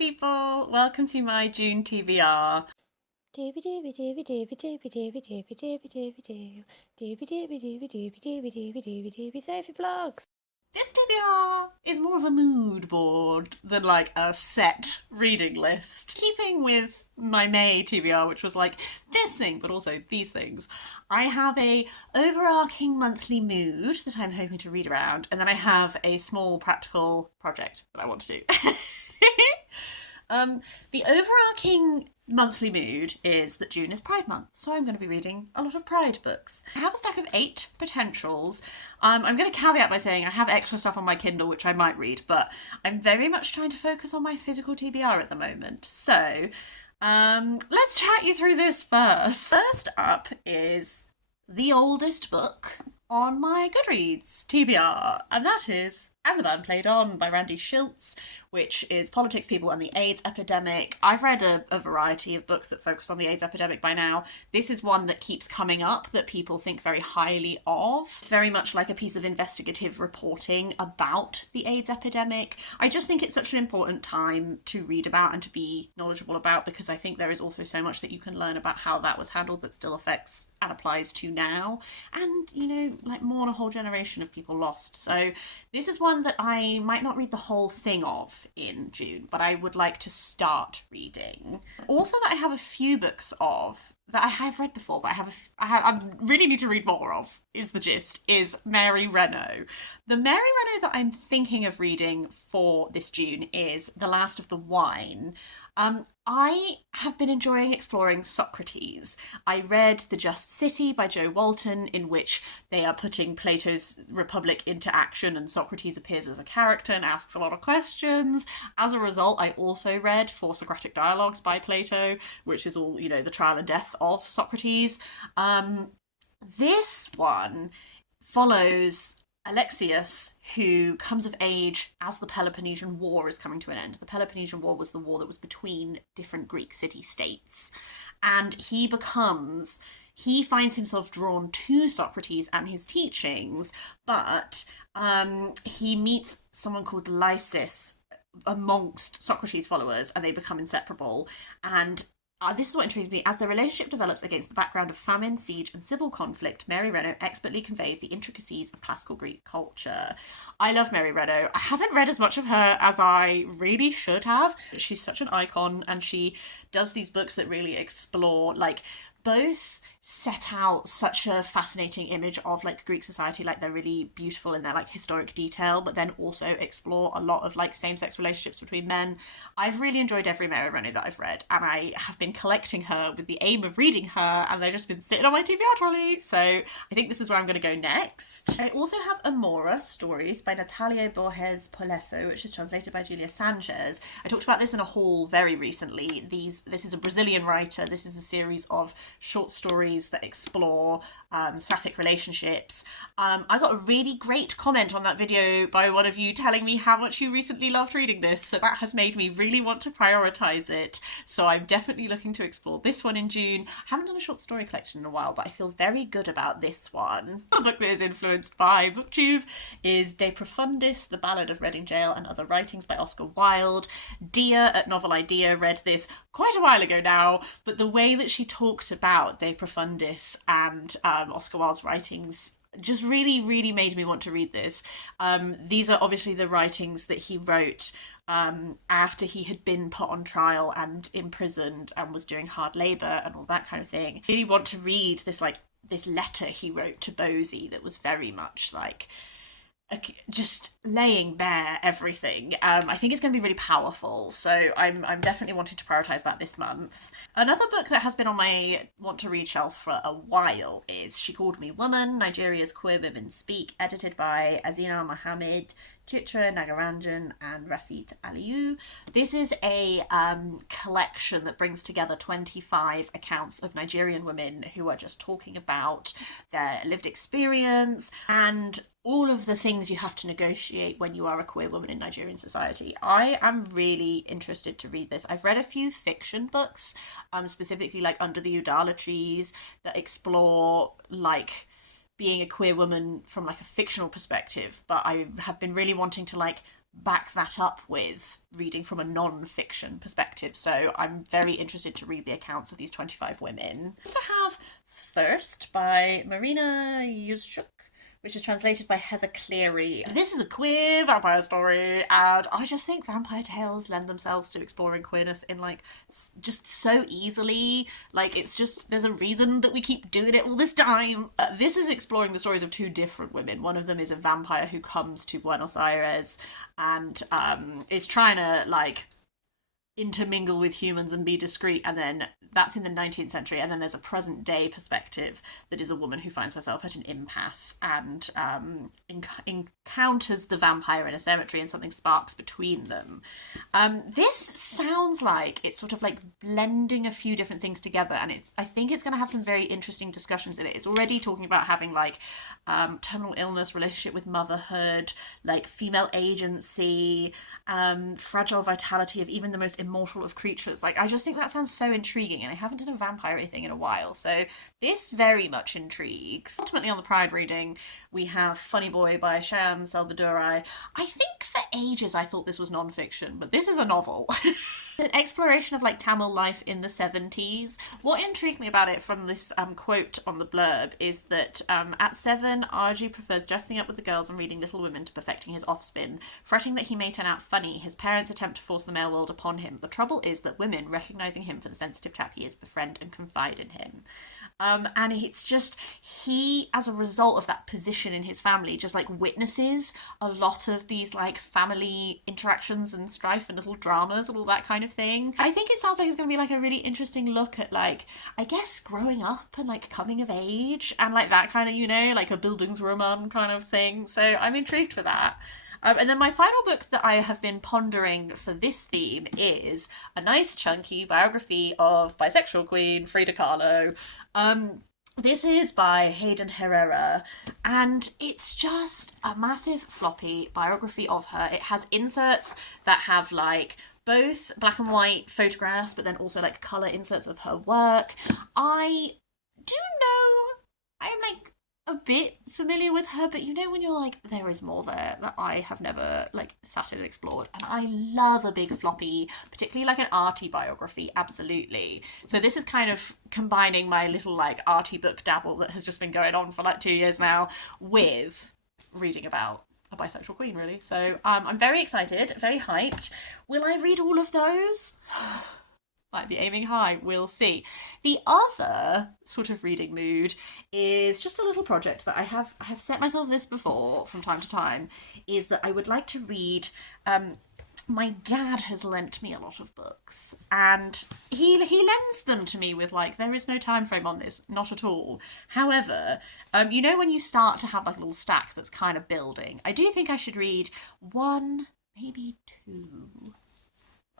people, welcome to my June TBR. Scifi vlogs. This TBR is more of a mood board than like a set reading list. Keeping with my May TBR, which was like this thing, but also these things, I have a overarching monthly mood that I'm hoping to read around, and then I have a small practical project that I want to do. The overarching monthly mood is that June is Pride Month, so I'm going to be reading a lot of Pride books. I have a stack of 8 potentials. I'm going to caveat by saying I have extra stuff on my Kindle which I might read, but I'm very much trying to focus on my physical TBR at the moment. So, let's chat you through this first. First up is the oldest book on my Goodreads TBR, and that is And the Band Played On by Randy Shilts, which is Politics, People and the AIDS Epidemic. I've read a variety of books that focus on the AIDS epidemic by now. This is one that keeps coming up that people think very highly of. It's very much like a piece of investigative reporting about the AIDS epidemic. I just think it's such an important time to read about and to be knowledgeable about, because I think there is also so much that you can learn about how that was handled that still affects and applies to now. And, you know, like mourn a whole generation of people lost. So this is one that I might not read the whole thing of in June, but I would like to start reading. Also that I have a few books of that I have read before, but I really need to read more of, is the gist, is Mary Renault. The Mary Renault that I'm thinking of reading for this June is The Last of the Wine. I have been enjoying exploring Socrates. I read The Just City by Jo Walton, in which they are putting Plato's Republic into action and Socrates appears as a character and asks a lot of questions. As a result, I also read Four Socratic Dialogues by Plato, which is all, you know, the trial and death of Socrates. This one follows Alexius, who comes of age as the Peloponnesian War is coming to an end. The Peloponnesian War was the war that was between different Greek city-states. And he finds himself drawn to Socrates and his teachings, but he meets someone called Lysis amongst Socrates' followers, and they become inseparable. And this is what intrigues me. As the relationship develops against the background of famine, siege, and civil conflict, Mary Renault expertly conveys the intricacies of classical Greek culture. I love Mary Renault. I haven't read as much of her as I really should have. She's such an icon, and she does these books that really explore, like, both set out such a fascinating image of like Greek society, like they're really beautiful in their like historic detail, but then also explore a lot of like same-sex relationships between men. I've really enjoyed every Mary Renault that I've read, and I have been collecting her with the aim of reading her, and they've just been sitting on my TBR trolley, so I think this is where I'm going to go next. I also have Amora Stories by Natalie Borges Polesso, which is translated by Julia Sanches. I talked about this in a haul very recently. This is a Brazilian writer. This is a series of short stories that explore sapphic relationships. I got a really great comment on that video by one of you telling me how much you recently loved reading this, so that has made me really want to prioritise it. So I'm definitely looking to explore this one in June. I haven't done a short story collection in a while, but I feel very good about this one. A book that is influenced by BookTube is De Profundis, The Ballad of Reading Gaol and Other Writings by Oscar Wilde. Dia at Novel Idea read this quite a while ago now, but the way that she talked about De Profundis and Oscar Wilde's writings just really, really made me want to read this. These are obviously the writings that he wrote after he had been put on trial and imprisoned and was doing hard labour and all that kind of thing. I really want to read this letter he wrote to Bosie that was very much like just laying bare everything. I think it's going to be really powerful, so I'm definitely wanting to prioritise that this month. Another book that has been on my want to read shelf for a while is She Called Me Woman, Nigeria's Queer Women Speak, edited by Azeenarh Mohammed, Chitra, Nagarajan and Rafeeat Aliya. This is a collection that brings together 25 accounts of Nigerian women who are just talking about their lived experience and all of the things you have to negotiate when you are a queer woman in Nigerian society. I am really interested to read this. I've read a few fiction books, specifically like Under the Udala Trees, that explore like being a queer woman from like a fictional perspective, but I have been really wanting to like back that up with reading from a non-fiction perspective. So I'm very interested to read the accounts of these 25 women. We also have Thirst by Marina Yuszczuk, which is translated by Heather Cleary. This is a queer vampire story, and I just think vampire tales lend themselves to exploring queerness in, like, just so easily. Like, it's just, there's a reason that we keep doing it all this time. This is exploring the stories of two different women. One of them is a vampire who comes to Buenos Aires and is trying to, like, intermingle with humans and be discreet, and then that's in the 19th century, and then there's a present day perspective that is a woman who finds herself at an impasse and encounters the vampire in a cemetery, and something sparks between them. This sounds like it's sort of like blending a few different things together, and I think it's going to have some very interesting discussions in it. It's already talking about having like terminal illness, relationship with motherhood, like female agency, fragile vitality of even the most immortal of creatures. Like, I just think that sounds so intriguing, and I haven't done a vampire thing in a while, so this very much intrigues. Ultimately, on the Pride reading, we have Funny Boy by Shyam, Selvadurai. I think for ages I thought this was non-fiction, but this is a novel. An exploration of like Tamil life in the 70s. What intrigued me about it from this quote on the blurb is that at 7, RG prefers dressing up with the girls and reading Little Women to perfecting his offspin. Fretting that he may turn out funny, his parents attempt to force the male world upon him. The trouble is that women, recognising him for the sensitive chap he is, befriend and confide in him. And it's just, he, as a result of that position in his family, just like witnesses a lot of these like family interactions and strife and little dramas and all that kind of thing. I think it sounds like it's going to be like a really interesting look at like, I guess, growing up and like coming of age and like that kind of, you know, like a Bildungsroman kind of thing. So I'm intrigued for that. And then my final book that I have been pondering for this theme is a nice chunky biography of bisexual queen Frida Kahlo. This is by Hayden Herrera, and it's just a massive floppy biography of her. It has inserts that have like both black and white photographs, but then also like colour inserts of her work. I do know I'm like a bit familiar with her, but you know when you're like, there is more there that I have never like sat and explored, and I love a big floppy, particularly like an arty biography, absolutely. So this is kind of combining my little like arty book dabble that has just been going on for like 2 years now with reading about a bisexual queen, really. So I'm very excited, very hyped. Will I read all of those? Might be aiming high, we'll see. The other sort of reading mood is just a little project that I have set myself this before from time to time, is that I would like to read, my dad has lent me a lot of books, and he lends them to me with like, there is no time frame on this, not at all. However, you know when you start to have like a little stack that's kind of building, I do think I should read one, maybe two,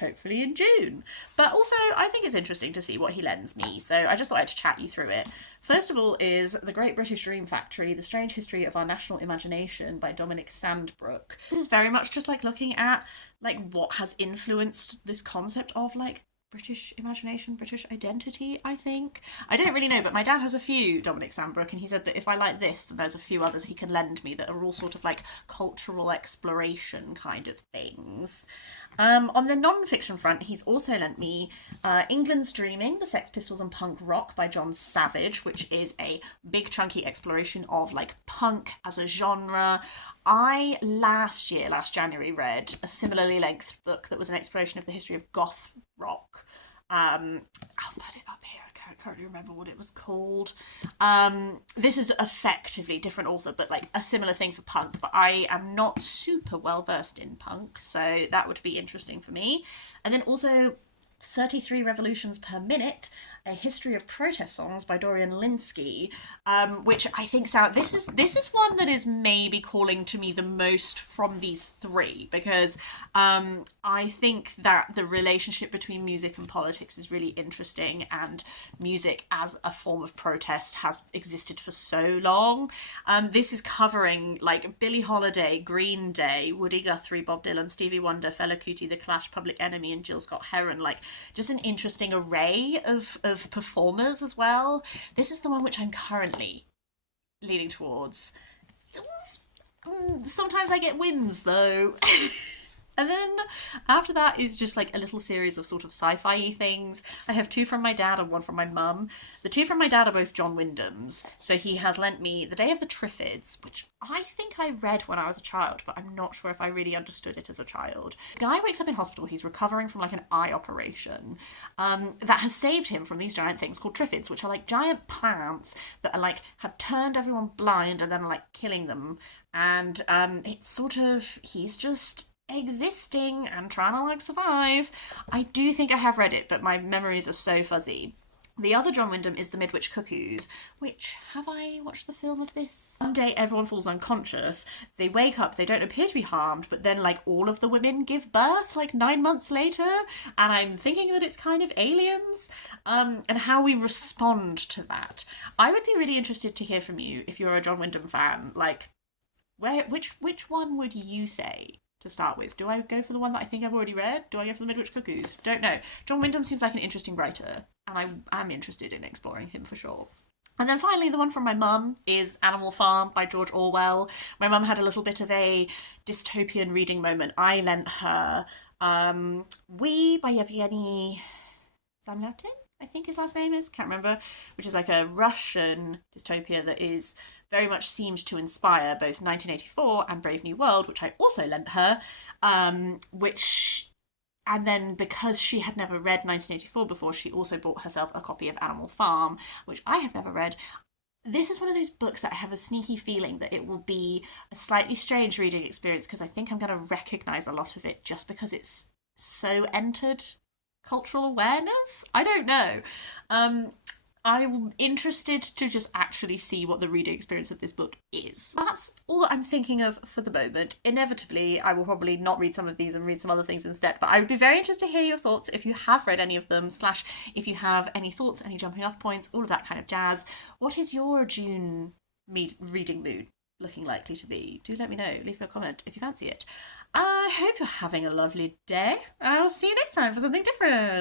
hopefully in June. But also, I think it's interesting to see what he lends me, so I just thought I'd chat you through it. First of all is The Great British Dream Factory, The Strange History of Our National Imagination by Dominic Sandbrook. This is very much just like looking at like what has influenced this concept of like British imagination, British identity, I think. I don't really know, but my dad has a few Dominic Sandbrook, and he said that if I like this, then there's a few others he can lend me that are all sort of like cultural exploration kind of things. On the non-fiction front, he's also lent me England's Dreaming, The Sex Pistols and Punk Rock by John Savage, which is a big chunky exploration of like punk as a genre. I last January, read a similarly length book that was an exploration of the history of goth rock. I'll put it up here. I can't currently remember what it was called. This is effectively different author, but like a similar thing for punk, but I am not super well versed in punk, so that would be interesting for me. And then also 33 Revolutions Per Minute, A History of Protest Songs by Dorian Linsky, which I think this is one that is maybe calling to me the most from these three, because I think that the relationship between music and politics is really interesting, and music as a form of protest has existed for so long. This is covering like Billie Holiday, Green Day, Woody Guthrie, Bob Dylan, Stevie Wonder, Fela Kuti, The Clash, Public Enemy, and Jill Scott Heron. Like, just an interesting array of performers as well. This is the one which I'm currently leaning towards. It was Sometimes I get whims though. And then after that is just like a little series of sort of sci-fi things. I have two from my dad and one from my mum. The two from my dad are both John Wyndham's. So he has lent me The Day of the Triffids, which I think I read when I was a child, but I'm not sure if I really understood it as a child. The guy wakes up in hospital. He's recovering from like an eye operation that has saved him from these giant things called triffids, which are like giant plants that are like have turned everyone blind and then are like killing them. And it's sort of, he's just existing and trying to like survive. I do think I have read it, but my memories are so fuzzy. The other John Wyndham is The Midwich Cuckoos, which, have I watched the film of this? One day everyone falls unconscious, they wake up, they don't appear to be harmed, but then like all of the women give birth like 9 months later, and I'm thinking that it's kind of aliens, and how we respond to that. I would be really interested to hear from you if you're a John Wyndham fan, like which one would you say to start with? Do I go for the one that I think I've already read? Do I go for The Midwich Cuckoos? Don't know. John Wyndham seems like an interesting writer, and I am interested in exploring him for sure. And then finally, the one from my mum is Animal Farm by George Orwell. My mum had a little bit of a dystopian reading moment. I lent her We by Yevgeny Zamyatin, I think his last name is, can't remember, which is like a Russian dystopia that is very much seemed to inspire both 1984 and Brave New World, which I also lent her, and then because she had never read 1984 before, she also bought herself a copy of Animal Farm, which I have never read. This is one of those books that I have a sneaky feeling that it will be a slightly strange reading experience, because I think I'm going to recognise a lot of it just because it's so entered cultural awareness. I don't know. I'm interested to just actually see what the reading experience of this book is. That's all that I'm thinking of for the moment. Inevitably, I will probably not read some of these and read some other things instead, but I would be very interested to hear your thoughts if you have read any of them, / if you have any thoughts, any jumping off points, all of that kind of jazz. What is your June reading mood looking likely to be? Do let me know. Leave me a comment if you fancy it. I hope you're having a lovely day. I'll see you next time for something different.